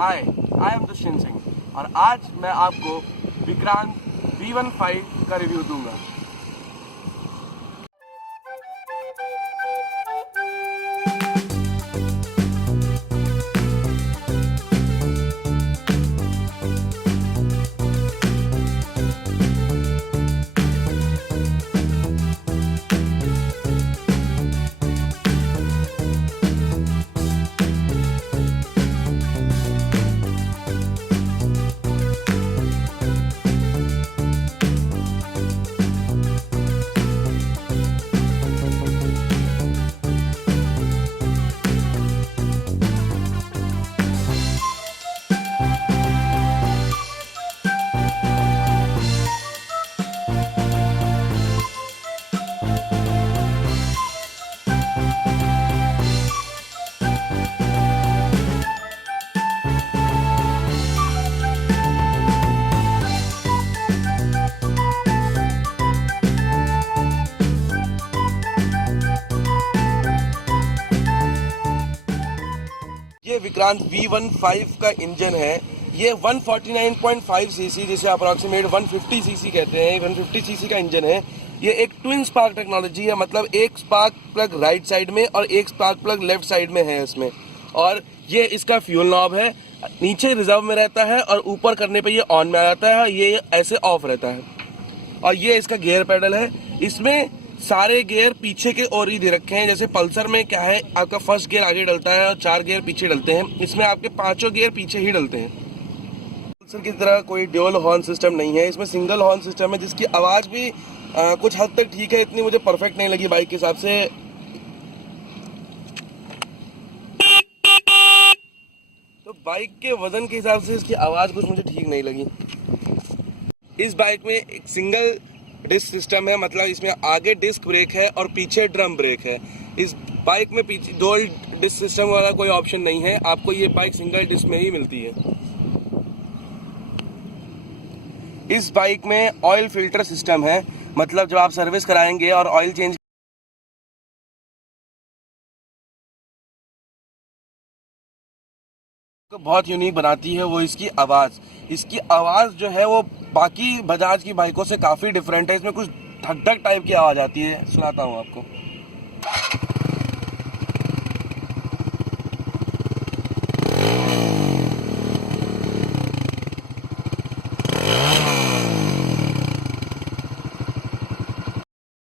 Hi, I am Dushyant Singh और आज मैं आपको विक्रांत V15 का रिव्यू दूंगा। ये विक्रांत V15 का इंजन है। ये 149.5 सीसी जिसे अप्रॉक्सीमेट 150 सीसी कहते हैं, 150 सीसी का इंजन है। ये एक ट्विन स्पार्क टेक्नोलॉजी है, मतलब एक स्पार्क प्लग राइट साइड में और एक स्पार्क प्लग लेफ्ट साइड में है इसमें। और ये इसका फ्यूल नॉब है, नीचे रिजर्व में रहता है और ऊपर करने पे ये ऑन में आ जाता है, ये ऐसे ऑफ रहता है। और ये इसका गियर पैडल है। इसमें सारे गियर पीछे के ओर ही दे रखे हैं। जैसे पल्सर में क्या है, आपका फर्स्ट गियर आगे डलता है और 4 गियर पीछे डलते हैं। इसमें आपके 5 गियर पीछे ही डलते हैं। पल्सर की तरह कोई ड्यूल हॉर्न सिस्टम नहीं है, इसमें सिंगल हॉर्न सिस्टम है, जिसकी आवाज़ भी कुछ हद तक ठीक है, इतनी मुझे परफेक्ट नहीं लगी बाइक के हिसाब से। तो बाइक के वजन के हिसाब से इसकी आवाज़ कुछ मुझे ठीक नहीं लगी। इस बाइक में एक सिंगल डिस्क सिस्टम है, मतलब इसमें आगे डिस्क ब्रेक है और पीछे ड्रम ब्रेक है। इस बाइक में पीछे डुअल डिस्क सिस्टम वाला कोई ऑप्शन नहीं है, आपको ये बाइक सिंगल डिस्क में ही मिलती है। इस बाइक में ऑयल फिल्टर सिस्टम है, मतलब जब आप सर्विस कराएंगे और ऑयल चेंज को बहुत यूनिक बनाती है वो इसकी आवाज़। इसकी आवाज़ जो है वो बाकी बजाज की बाइकों से काफ़ी डिफरेंट है। इसमें कुछ धक धक टाइप की आवाज़ आती है, सुनाता हूँ आपको।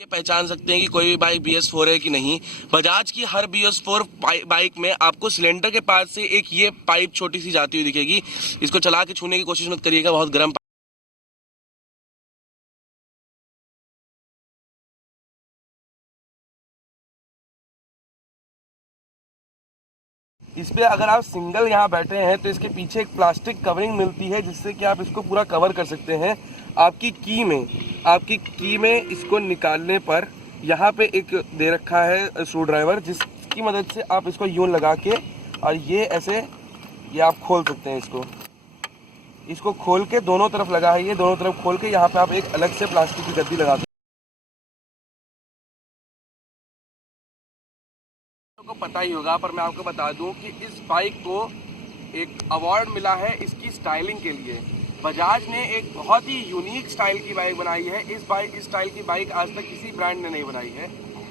ये पहचान सकते हैं कि कोई भी बाइक BS4 है कि नहीं। बजाज की हर BS4 बाइक में आपको सिलेंडर के पास से एक ये पाइप छोटी सी जाती हुई दिखेगी। इसको चला के छूने की कोशिश मत करिएगा, बहुत गर्म। इस पे अगर आप सिंगल यहाँ बैठे हैं तो इसके पीछे एक प्लास्टिक कवरिंग मिलती है, जिससे कि आप इसको पूरा कवर कर सकते हैं। आपकी की में इसको निकालने पर यहाँ पे एक दे रखा है स्क्रू ड्राइवर, जिसकी मदद से आप इसको यूं लगा के और ये ऐसे ये आप खोल सकते हैं। इसको खोल के दोनों तरफ लगा है, ये दोनों तरफ खोल के यहाँ पे आप एक अलग से प्लास्टिक की गद्दी लगा को पता ही होगा, पर मैं आपको बता दूं कि इस बाइक को एक अवार्ड मिला है इसकी स्टाइलिंग के लिए। बजाज ने एक बहुत ही यूनिक स्टाइल की बाइक बनाई है। इस स्टाइल की बाइक आज तक किसी ब्रांड ने नहीं बनाई है।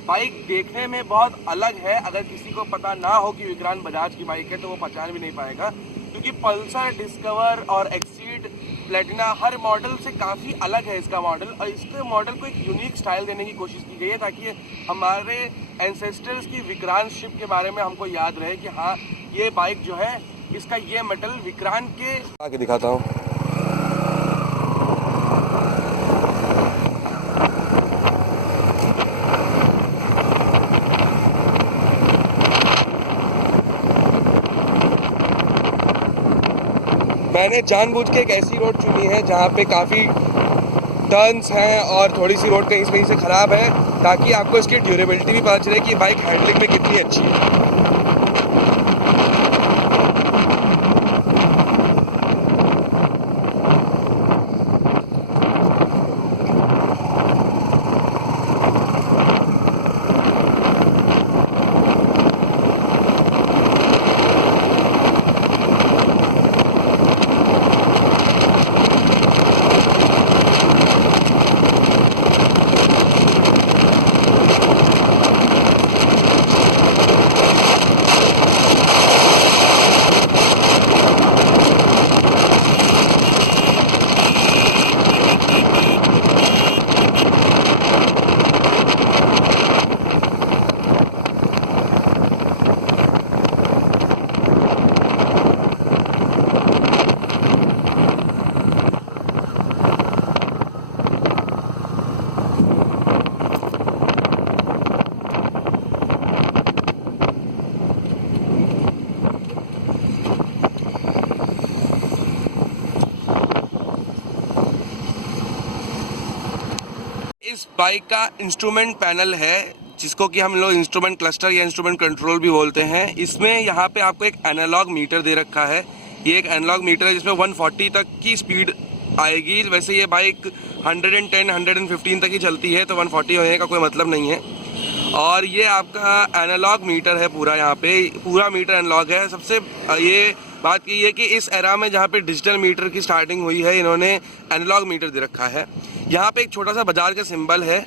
बाइक देखने में बहुत अलग है, अगर किसी को पता ना हो कि विक्रांत बजाज की बाइक है तो वो पहचान भी नहीं पाएगा, क्योंकि पल्सर, डिस्कवर और एक्सीड, प्लेटिना हर मॉडल से काफ़ी अलग है इसका मॉडल। और इसके मॉडल को एक यूनिक स्टाइल देने की कोशिश की गई है, ताकि हमारे एंसेस्टर्स की विक्रांत शिप के बारे में हमको याद रहे कि हाँ, ये बाइक जो है, इसका ये मेटल विक्रांत के आगे दिखाता हूँ। मैंने जानबूझ के एक ऐसी रोड चुनी है जहाँ पे काफ़ी टर्न्स हैं और थोड़ी सी रोड कहीं से ख़राब है, ताकि आपको इसकी ड्यूरेबिलिटी भी पता चले कि बाइक हैंडलिंग में कितनी अच्छी है। इस बाइक का इंस्ट्रूमेंट पैनल है, जिसको कि हम लोग इंस्ट्रूमेंट क्लस्टर या इंस्ट्रूमेंट कंट्रोल भी बोलते हैं। इसमें यहाँ पे आपको एक एनालॉग मीटर दे रखा है। ये एक एनालॉग मीटर है जिसमें 140 तक की स्पीड आएगी। वैसे ये बाइक 110 115 तक ही चलती है, तो 140 होने का कोई मतलब नहीं है। और ये आपका एनालॉग मीटर है पूरा, यहाँ पे पूरा मीटर एनालॉग है। सबसे ये बात की है कि इस एरा में जहाँ पे डिजिटल मीटर की स्टार्टिंग हुई है, इन्होंने एनालॉग मीटर दे रखा है। यहाँ पे एक छोटा सा बाजार का सिंबल है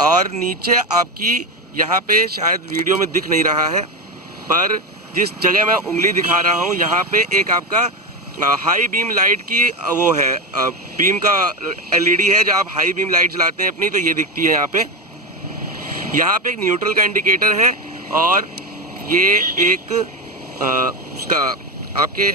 और नीचे आपकी यहाँ पे शायद वीडियो में दिख नहीं रहा है, पर जिस जगह मैं उंगली दिखा रहा हूँ यहाँ पे एक आपका हाई बीम लाइट की वो है, बीम का एलईडी है। जब आप हाई बीम लाइट जलाते हैं अपनी, तो ये दिखती है यहाँ पे। यहाँ पे एक न्यूट्रल का इंडिकेटर है और ये एक उसका आपके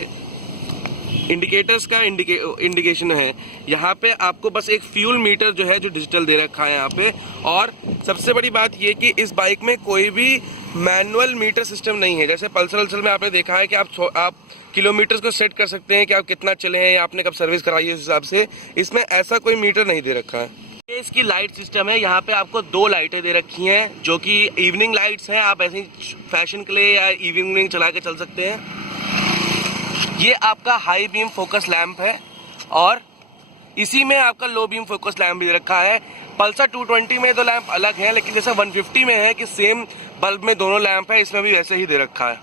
इंडिकेटर्स का इंडिकेशन है। यहाँ पे आपको बस एक फ्यूल मीटर जो है जो डिजिटल दे रखा है यहाँ पे। और सबसे बड़ी बात ये कि इस बाइक में कोई भी मैनुअल मीटर सिस्टम नहीं है। जैसे पल्सर में आपने देखा है कि आप किलोमीटर्स को सेट कर सकते हैं कि आप कितना चले हैं या आपने कब सर्विस कराई है, उस हिसाब से। इसमें ऐसा कोई मीटर नहीं दे रखा है। ये इसकी लाइट सिस्टम है। यहाँ पे आपको 2 लाइटें दे रखी हैं जो कि इवनिंग लाइट्स हैं। आप ऐसे ही फैशन के लिए या इवनिंग चला के चल सकते हैं। ये आपका हाई बीम फोकस लैंप है और इसी में आपका लो बीम फोकस लैंप भी रखा है। पल्सर 220 में तो लैंप अलग है, लेकिन जैसे 150 में है कि सेम बल्ब में दोनों लैंप है, इसमें भी वैसे ही दे रखा है।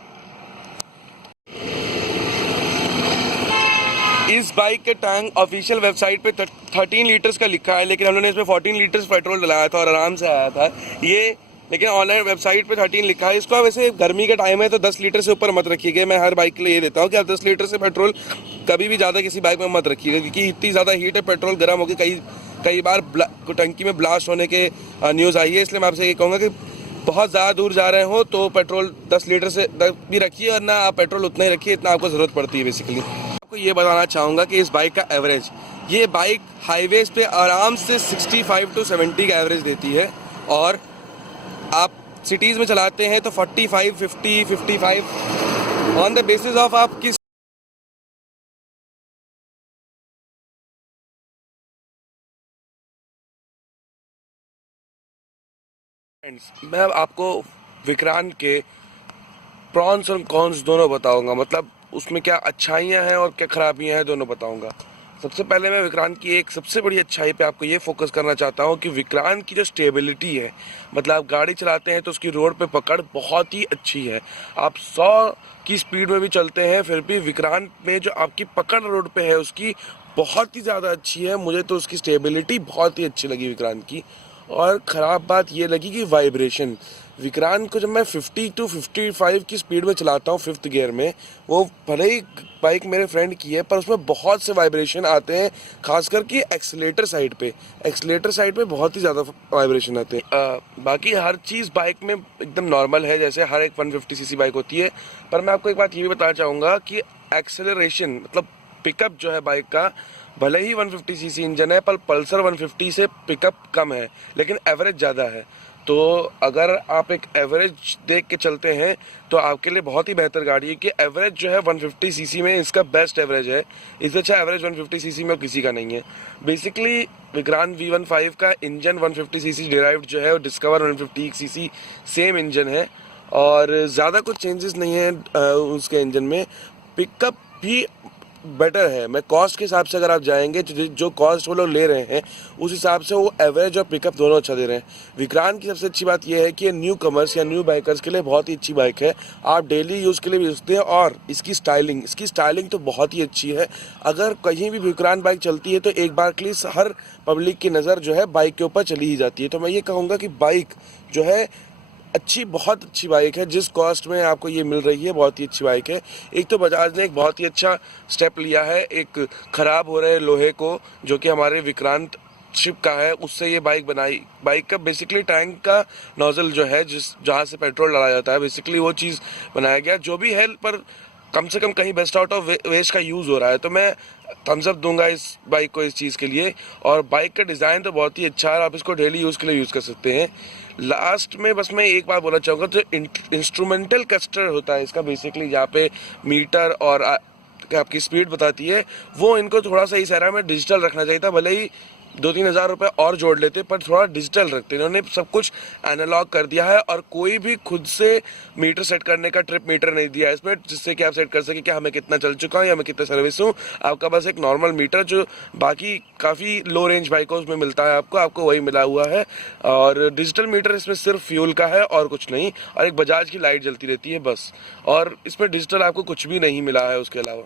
इस बाइक के टैंक ऑफिशियल वेबसाइट पे 13 लीटर्स का लिखा है, लेकिन हमने इसमें 14 लीटर्स पेट्रोल डलाया था और आराम से आया था ये। लेकिन ऑनलाइन वेबसाइट पे 13 लिखा है। इसको वैसे गर्मी का टाइम है तो 10 लीटर से ऊपर मत रखिएगा। मैं हर बाइक के लिए ये देता हूँ कि आप 10 लीटर से पेट्रोल कभी भी ज़्यादा किसी बाइक में मत रखिएगा, क्योंकि इतनी ज़्यादा हीट है, पेट्रोल गर्म होकर कई बार टंकी में ब्लास्ट होने के न्यूज़ आई है। इसलिए मैं आपसे ये कहूँगा कि बहुत ज़्यादा दूर जा रहे हो तो पेट्रोल 10 लीटर से भी रखिए, और ना आप पेट्रोल उतना ही रखिए इतना आपको ज़रूरत पड़ती है। बेसिकली आपको ये बताना चाहूँगा कि इस बाइक का एवरेज, ये बाइक हाईवेज पे आराम से 65 to 70 का एवरेज देती है, और आप सिटीज़ में चलाते हैं तो 45, 50, 55 ऑन द बेसिस ऑफ आप किस। मैं आपको विक्रांत के प्रॉन्स और कॉन्स दोनों बताऊंगा, मतलब उसमें क्या अच्छाइयाँ हैं और क्या खराबियाँ हैं, दोनों बताऊंगा। सबसे पहले मैं विक्रांत की एक सबसे बड़ी अच्छाई पे आपको ये फोकस करना चाहता हूँ कि विक्रांत की जो स्टेबिलिटी है, मतलब आप गाड़ी चलाते हैं तो उसकी रोड पे पकड़ बहुत ही अच्छी है। आप 100 की स्पीड में भी चलते हैं फिर भी विक्रांत में जो आपकी पकड़ रोड पे है उसकी बहुत ही ज़्यादा अच्छी है। मुझे तो उसकी स्टेबिलिटी बहुत ही अच्छी लगी विक्रांत की। और ख़राब बात ये लगी कि वाइब्रेशन, विक्रांत को जब मैं 50 to 55 की स्पीड में चलाता हूँ 5th गियर में, वो भले ही बाइक मेरे फ्रेंड की है पर उसमें बहुत से वाइब्रेशन आते हैं, खासकर कि एक्सीलेटर साइड पे बहुत ही ज़्यादा वाइब्रेशन आते हैं। बाकी हर चीज़ बाइक में एकदम नॉर्मल है, जैसे हर एक 150 cc बाइक होती है। पर मैं आपको एक बात ये भी बताना चाहूँगा कि एक्सेलरेशन मतलब पिकअप जो है बाइक का, भले ही 150 cc इंजन है पर पल्सर 150 से पिकअप कम है लेकिन एवरेज ज़्यादा है। तो अगर आप एक एवरेज देख के चलते हैं तो आपके लिए बहुत ही बेहतर गाड़ी है कि एवरेज जो है 150 cc में इसका बेस्ट एवरेज है। इससे अच्छा एवरेज 150 cc में किसी का नहीं है। बेसिकली विक्रांत V15 का इंजन 150 cc डिराइव्ड जो है, और डिस्कवर 150 cc सेम इंजन है और ज़्यादा कुछ चेंजेस नहीं है उसके इंजन में। पिकअप भी बेटर है। मैं कॉस्ट के हिसाब से अगर आप जाएंगे तो जो कॉस्ट वो लोग ले रहे हैं उस हिसाब से वो एवरेज और पिकअप दोनों अच्छा दे रहे हैं। विक्रांत की सबसे अच्छी बात यह है कि ये न्यू कमर्स या न्यू बाइकर्स के लिए बहुत ही अच्छी बाइक है। आप डेली यूज़ के लिए भी यूज़ते हैं, और इसकी स्टाइलिंग तो बहुत ही अच्छी है। अगर कहीं भी विक्रांत बाइक चलती है तो एक बार के लिए हर पब्लिक की नज़र जो है बाइक के ऊपर चली ही जाती है। तो मैं ये कहूँगा कि बाइक जो है बहुत अच्छी बाइक है। जिस कॉस्ट में आपको ये मिल रही है बहुत ही अच्छी बाइक है। एक तो बजाज ने एक बहुत ही अच्छा स्टेप लिया है, एक ख़राब हो रहे लोहे को जो कि हमारे विक्रांत शिप का है उससे ये बाइक बनाई। बाइक का बेसिकली टैंक का नोजल जो है जहाँ से पेट्रोल डाला जाता है, बेसिकली वो चीज़ बनाया गया जो भी है, पर कम से कम कहीं बेस्ट आउट ऑफ वेस्ट का यूज़ हो रहा है। तो मैं थम्स अप दूंगा इस बाइक को इस चीज़ के लिए। और बाइक का डिज़ाइन तो बहुत ही अच्छा है, आप इसको डेली यूज़ के लिए यूज़ कर सकते हैं। लास्ट में बस मैं एक बात बोलना चाहूँगा, जो इंस्ट्रूमेंटल क्लस्टर होता है इसका, बेसिकली जहाँ पे मीटर और आपकी स्पीड बताती है, वो इनको थोड़ा सा इस एरा में डिजिटल रखना चाहिए था। भले ही 2-3 हज़ार रुपये और जोड़ लेते, पर थोड़ा डिजिटल रखते। इन्होंने सब कुछ एनालॉग कर दिया है और कोई भी खुद से मीटर सेट करने का ट्रिप मीटर नहीं दिया है इसमें, जिससे कि आप सेट कर सके कि हमें कितना चल चुका है या मैं कितना सर्विस हूँ। आपका बस एक नॉर्मल मीटर जो बाकी काफ़ी लो रेंज बाइकों में मिलता है आपको वही मिला हुआ है। और डिजिटल मीटर इसमें सिर्फ फ्यूल का है और कुछ नहीं, और एक बजाज की लाइट जलती रहती है बस, और इसमें डिजिटल आपको कुछ भी नहीं मिला है उसके अलावा।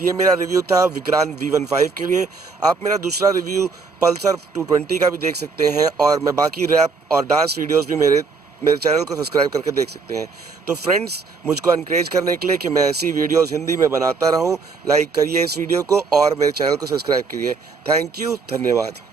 ये मेरा रिव्यू था विक्रांत V15 के लिए। आप मेरा दूसरा रिव्यू पल्सर 220 का भी देख सकते हैं, और मैं बाकी रैप और डांस वीडियोस भी मेरे चैनल को सब्सक्राइब करके देख सकते हैं। तो फ्रेंड्स, मुझको एनकरेज करने के लिए कि मैं ऐसी वीडियोस हिंदी में बनाता रहूं, लाइक करिए इस वीडियो को और मेरे चैनल को सब्सक्राइब करिए। थैंक यू, धन्यवाद।